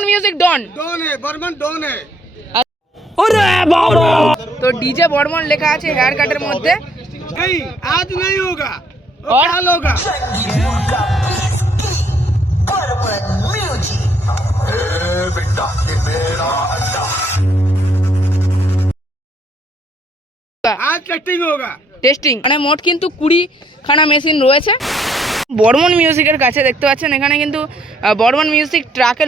Burman music don don है, Burman don है। अरे बाबा तो डीजे बर्मन लिखा है हेयर कटर मध्य नहीं, आज नहीं होगा और कल होगा। आज टेस्टिंग होगा। টেস্টিং মানে মোট কিন্তু 20 খানা মেশিন রয়েছে বর্মন মিউজিকের কাছে। দেখতে পাচ্ছেন এখানে কিন্তু বর্মন মিউজিক ট্রাকে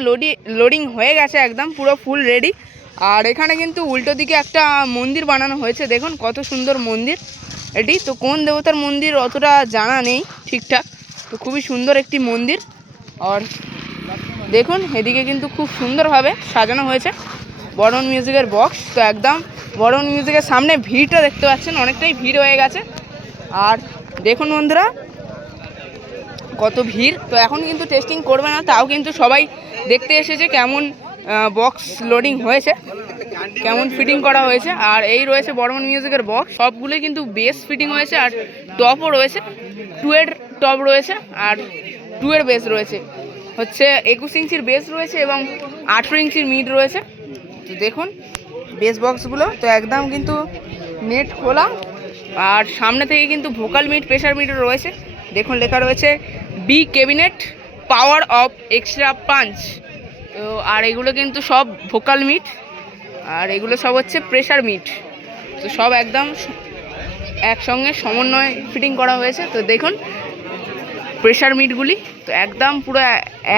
লোডিং হয়ে গেছে একদম পুরো ফুল রেডি। আর এখানে কিন্তু উল্টো দিকে একটা মন্দির বানানো হয়েছে, দেখুন কত সুন্দর মন্দির এটি। তো কোন দেবতার মন্দির অতটা জানা নেই ঠিকঠাক, তো খুবই সুন্দর একটি মন্দির। আর দেখুন এদিকে কিন্তু খুব সুন্দরভাবে সাজানো হয়েছে বর্মন মিউজিকের বক্স। তো একদম বর্মন মিউজিকের সামনে ভিড়টা দেখতে পাচ্ছেন, অনেকটাই ভিড় হয়ে গেছে। আর দেখুন বন্ধুরা কত ভিড়। তো এখন কিন্তু টেস্টিং করবে না, তাও কিন্তু সবাই দেখতে এসেছে কেমন বক্স লোডিং হয়েছে, কেমন ফিটিং করা হয়েছে। আর এই রয়েছে বর্মন মিউজিকের বক্স, সবগুলোই কিন্তু বেস ফিটিং হয়েছে আর টপও রয়েছে, 2 এর টপ রয়েছে আর 2 এর বেস রয়েছে, হচ্ছে 21 ইঞ্চির বেস রয়েছে এবং 18 ইঞ্চির মিড রয়েছে। তো দেখুন বেস বক্সগুলো তো একদম কিন্তু নেট খোলা। আর সামনে থেকে কিন্তু ভোকাল মিড প্রেশার মিডও রয়েছে, দেখুন লেখা রয়েছে be cabinet power of extra punch. তো আর এগুলো কিন্তু সব ভোকাল মিড আর এগুলো সব হচ্ছে প্রেশার মিড। তো সব একদম একসঙ্গে সমন্বয় ফিটিং করা হয়েছে। তো দেখুন প্রেশার মিডগুলি তো একদম পুরো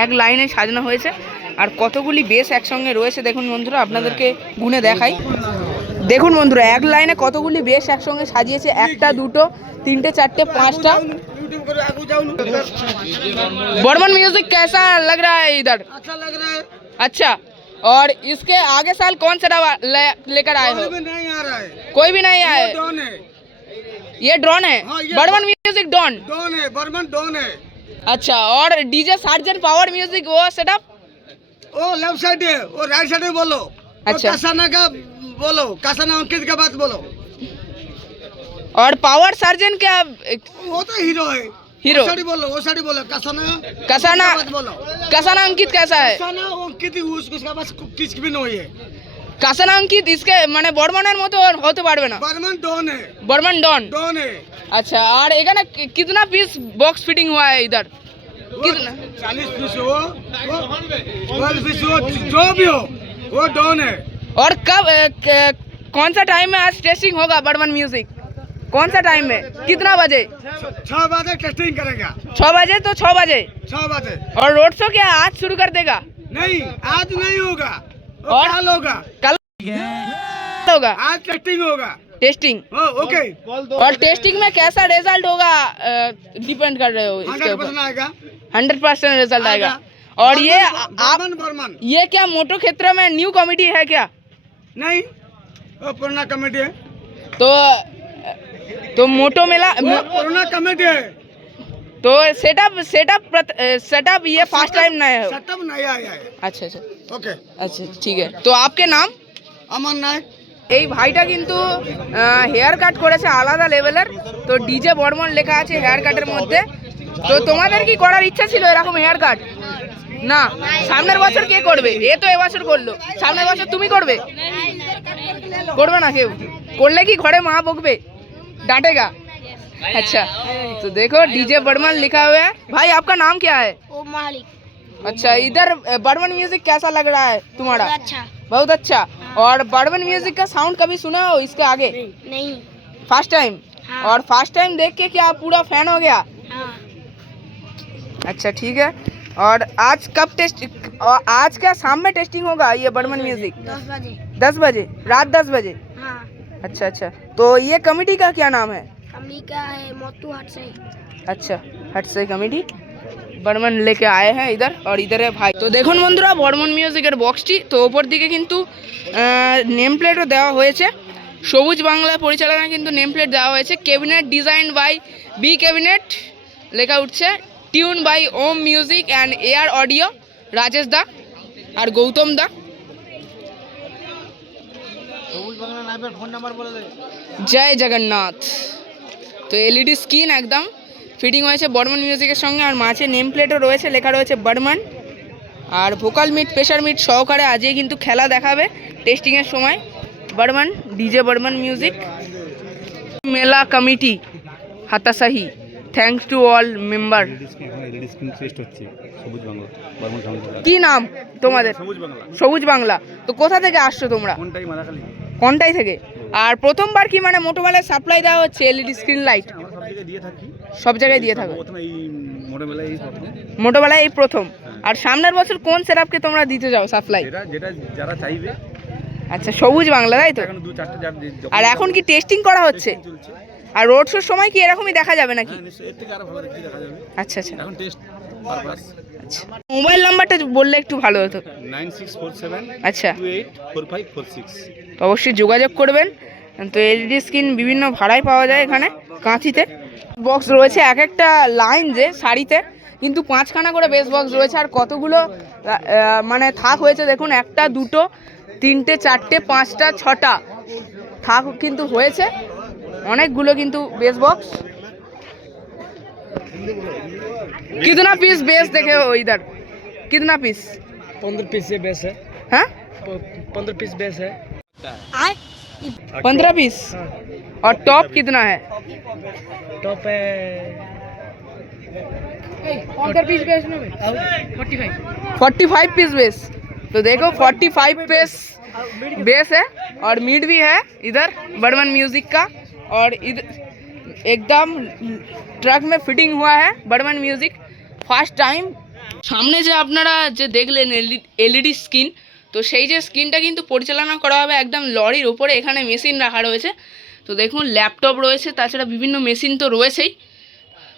এক লাইনে সাজানো হয়েছে। আর কতগুলি বেস একসঙ্গে রয়েছে দেখুন বন্ধুরা, আপনাদেরকে গুনে দেখাই। দেখুন বন্ধুরা এক লাইনে কতগুলি বেস একসঙ্গে সাজিয়েছে, 1টা 2টো 3টে 4টে 5টা। बर्मन म्यूजिक कैसा लग रहा है इधर? अच्छा लग रहा है। अच्छा, और इसके आगे साल कौन सा लेकर आए हो? कोई भी नहीं आ रहा है, कोई भी नहीं आए। डॉन है, ये ड्रोन है, हाँ, ये बर्मन म्यूजिक डॉन। डॉन है, बर्मन डॉन है। अच्छा, और डीजे सार्जन पावर म्यूजिक वो सेटअप? वो लेफ्ट साइड है, वो राइट साइड में बोलो। अच्छा। कासाना का बोलो, कासाना अंकित का बात बोलो। और पावर सर्जन क्या? वो तो हीरो है। हीरो। वो साइड बोलो, वो साइड बोलो। कासाना कसाना बात बोलो। कसाना अंकित कैसा है? कासाना वो अंकित उसका पास किस भी नहीं है। কাসানা अंकित इसके মানে বর্মনের মতো হতে পারবে না। बर्मन डॉन है, बर्मन डॉन। डॉन है। अच्छा, और এখানে कितना पीस बॉक्स फिटिंग हुआ है इधर? कितना? 40 पीस हो, 12 पीस हो, जो भी हो वो डॉन है। और कब कौन सा टाइम में आज टेस्टिंग होगा बर्मन म्यूजिक? कौन सा टाइम में कितना बजे? 6 बजे टेस्टिंग करेगा। 6 बजे तो 6 बजे। 6 बजे। और रोड शो क्या आज शुरू कर देगा? नहीं, आज नहीं होगा और? कल होगा। कल होगा आज टेस्टिंग होगा। टेस्टिंग। ओके। और टेस्टिंग में कैसा रिजल्ट होगा डिपेंड कर रहे हो इसके 100% ऊपर? आएगा। 100% रिजल्ट आएगा। और ये आप बर्मन ये क्या मोटो क्षेत्र में न्यू कमिटी है क्या? नहीं, वो पुराना कमेटी है। तो मोटो मेला वो पुराना कमेटी है। तो सेटअप ये फर्स्ट टाइम नया है? सेटअप नया आया है। अच्छा अच्छा ओके। अच्छा ठीक है। तो आपके नाम? अमन नायक। এই ভাইটা কিন্তু হেয়ার কাট করেছে আলাদা লেভেলের। তো ডিজে বর্মন লেখা আছে হেয়ার কাটের মধ্যে। তো তোমাদের কি করার ইচ্ছা ছিল এরকম হেয়ার কাট? না, সামনের বছর কে করবে? এ তো এবছর করলো, সামনের বছর তুমি করবে? করবে না কেউ? করলে কি ঘরে মা বকবে, डांटेगा? अच्छा, तो देखो डीजे बर्मन लिखा हुआ है। भाई आपका नाम क्या है? ओ मालिक। अच्छा, इधर बर्मन म्यूजिक कैसा लग रहा है तुम्हारा? अच्छा। बहुत अच्छा। और बर्मन म्यूजिक का साउंड कभी सुना हो इसके आगे? नहीं। First time? हाँ। और फर्स्ट टाइम देख के क्या पूरा फैन हो गया? हाँ। अच्छा ठीक है। और आज कब टेस्ट, आज क्या शाम में टेस्टिंग होगा ये बर्मन म्यूजिक? 10 बजे। 10 बजे, रात 10 बजे। हाँ। अच्छा अच्छा, तो ये कमेटी का क्या नाम है? अम्मी का है मोतू हट से। अच्छा, हट से कमेटी বর্মন लेके आए हैं इधर। और इधर है भाई। তো দেখুন বন্ধুরা বর্মন মিউজিকের বক্সটি তো ওপর দিকে কিন্তু নেম প্লেটও দেওয়া হয়েছে, সবুজ বাংলা পরিচালনা কিন্তু নেম প্লেট দেওয়া হয়েছে। Cabinet design by B cabinet লেখা উঠছে, tune by Om music and air audio Rajesh দা আর গৌতম দা। জয় জগন্নাথ। তো এলইডি স্ক্রিন একদম ফিটিং হয়েছে বর্মন মিউজিকের সঙ্গে। আর মাঝে নেম প্লেটও রয়েছে, লেখা রয়েছে বর্মন। আর ভোকাল মিট প্রেশার মিট সহকারে আজকে কিন্তু খেলা দেখাবে টেস্টিংয়ের সময় বর্মন ডিজে বর্মন মিউজিক মেলা কমিটি হাতাশাহী থ্যাঙ্কস টু অল মেম্বার। কি নাম তোমাদের? সবুজ বাংলা। তো কোথা থেকে আসছো তোমরা? কোনটাই থেকে। আর প্রথমবার কি মানে মোটোবেলায় সাপ্লাই দেওয়া হচ্ছে এলইডি স্ক্রিন লাইট? সব জায়গায় দিয়ে থাকো। মোটোবেলায় এই প্রথম। আর সামনের বছর কোন সেটআপকে তোমরা দিতে যাও সাপ্লাই? যারা চাইবে। আচ্ছা, সবুজ বাংলা, তাই তো? আর এখন কি টেস্টিং করা হচ্ছে? আর রোড শোর সময় কি এরকমই দেখা যাবে নাকি? আচ্ছা আচ্ছা। মোবাইল নাম্বারটা বললে একটু ভালো হতো। 9647 আচ্ছা, 284546। তো অবশ্যই যোগাযোগ করবেন। তো এলইডি স্ক্রিন বিভিন্ন ভাড়ায় পাওয়া যায় এখানে কাঁথিতে। বক্স রয়েছে এক একটা লাইন যে সারিতে, কিন্তু 5খানা করে বেস বক্স রয়েছে। আর কতগুলো মানে থাক হয়েছে দেখুন, 1 2 3 4 5 6টা থাক কিন্তু হয়েছে, অনেকগুলো কিন্তু বেস বক্স। कितना पीस बेस देखे हो इधर? कितना पीस? 15 पीस से बेस है। हाँ, 15 पीस बेस है। 15 पीस। और टॉप कितना है? टॉप है 45 पीस बेस। तो देखो 45 पीस बेस है और मिड भी है इधर बर्मन म्यूजिक का। और इधर एकदम ट्रक में फिटिंग हुआ है बर्मन म्यूजिक ফার্স্ট টাইম। সামনে যে আপনারা যে দেখলেন এলইডি স্ক্রিন, তো সেই যে স্ক্রিনটা কিন্তু পরিচালনা করা হবে একদম লরির উপরে। এখানে মেশিন রাখা রয়েছে, তো দেখুন ল্যাপটপ রয়েছে, তাছাড়া বিভিন্ন মেশিন তো রয়েছেই।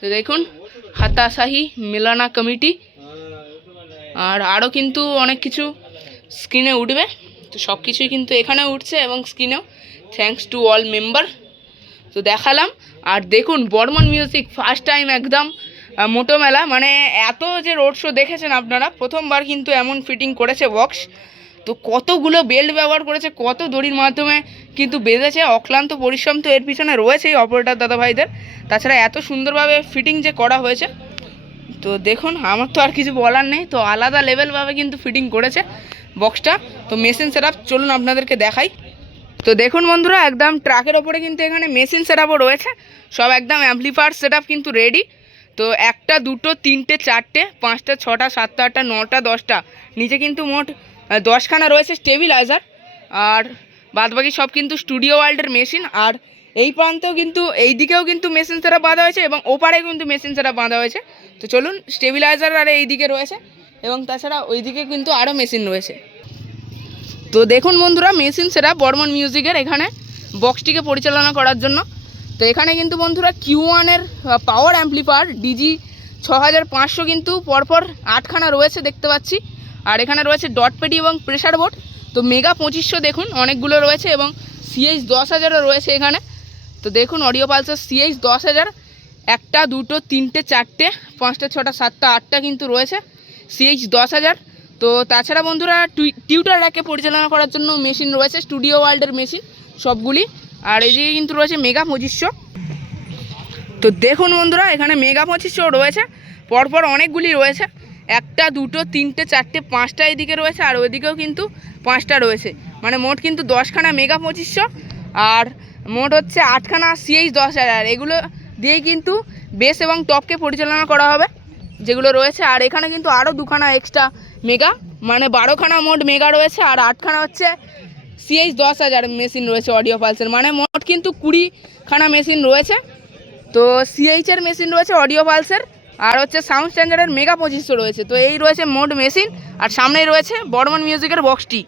তো দেখুন হাতাশাহী মেলানা কমিটি, আর আরও কিন্তু অনেক কিছু স্ক্রিনে উঠবে। তো সব কিছুই কিন্তু এখানে উঠছে এবং স্ক্রিনেও থ্যাঙ্কস টু অল মেম্বার। তো দেখালাম। আর দেখুন বর্মন মিউজিক ফার্স্ট টাইম একদম মোটো মেলা, মানে এত যে রোড শো দেখেছেন আপনারা, প্রথমবার কিন্তু এমন ফিটিং করেছে বক্স। তো কতগুলো বেল্ট ব্যবহার করেছে, কত দড়ির মাধ্যমে কিন্তু বেঁধেছে, অক্লান্ত পরিশ্রম তো এর পিছনে রয়েছে এই অপারেটর দাদা ভাইদের। তাছাড়া এত সুন্দরভাবে ফিটিং যে করা হয়েছে, তো দেখুন আমার তো আর কিছু বলার নেই। তো আলাদা লেভেলভাবে কিন্তু ফিটিং করেছে বক্সটা। তো মেশিন সেটআপ চলুন আপনাদেরকে দেখাই। তো দেখুন বন্ধুরা, একদম ট্রাকের ওপরে কিন্তু এখানে মেশিন সেটআপও রয়েছে, সব একদম অ্যাম্পলিফায়ার সেটআপ কিন্তু রেডি। তো 1 2 3 4 5 6 7 8 9 10টা নিচে কিন্তু মোট 10খানা রয়েছে স্টেবিলাইজার। আর বাদবাকি সব কিন্তু স্টুডিও ওয়ার্ল্ডের মেশিন। আর এই প্রান্তেও কিন্তু এই দিকেও কিন্তু মেশিন সেটআপ বাঁধা হয়েছে এবং ওপারে কিন্তু মেশিন সেটআপ বাঁধা হয়েছে। তো চলুন, স্টেবিলাইজার আর এই দিকে রয়েছে এবং তাছাড়া ওই দিকে কিন্তু আরও মেশিন রয়েছে। তো দেখুন বন্ধুরা, মেশিন সেটআপ বর্মন মিউজিকের এখানে বক্সটিকে পরিচালনা করার জন্য। তো এখানে কিন্তু বন্ধুরা Q1-এর পাওয়ার অ্যাম্পলিফায়ার ডিজি 6500 কিন্তু পরপর 8খানা রয়েছে দেখতে পাচ্ছি। আর এখানে রয়েছে ডট পেডি এবং প্রেশার বোর্ড। তো মেগা 2500 দেখুন অনেকগুলো রয়েছে এবং CH 10000ও রয়েছে এখানে। তো দেখুন অডিও পালসার CH 10000 1 2 3 4 5 6 7 8টা কিন্তু রয়েছে CH 10000। তো তাছাড়া বন্ধুরা টিউটার র্যাকে পরিচালনা করার জন্য মেশিন রয়েছে, স্টুডিও ওয়ার্ল্ডের মেশিন সবগুলি। আর এদিকে কিন্তু রয়েছে মেগা 2500। তো দেখুন বন্ধুরা, এখানে মেগা 2500 রয়েছে, পরপর অনেকগুলি রয়েছে, 1 2 3 4 5টা এদিকে রয়েছে আর ওইদিকেও কিন্তু 5টা রয়েছে। মানে মোট কিন্তু 10খানা মেগা 2500 আর মোট হচ্ছে 8খানা CH 10000। এগুলো দিয়েই কিন্তু বেস এবং টপকে পরিচালনা করা হবে যেগুলো রয়েছে। আর এখানে কিন্তু আরও 2খানা এক্সট্রা মেগা, মানে 12খানা মোট মেগা রয়েছে আর 8খানা হচ্ছে CH 10000 মেশিন রয়েছে অডিও পালসের। মানে মোট কিন্তু 20খানা মেশিন রয়েছে। তো CH-এর মেশিন রয়েছে অডিও পালসের, আর হচ্ছে সাউন্ড স্ট্যান্ডার্ডের মেগা 2500 রয়েছে। তো এই রয়েছে মোট মেশিন, আর সামনেই রয়েছে বর্মন মিউজিকের বক্সটি।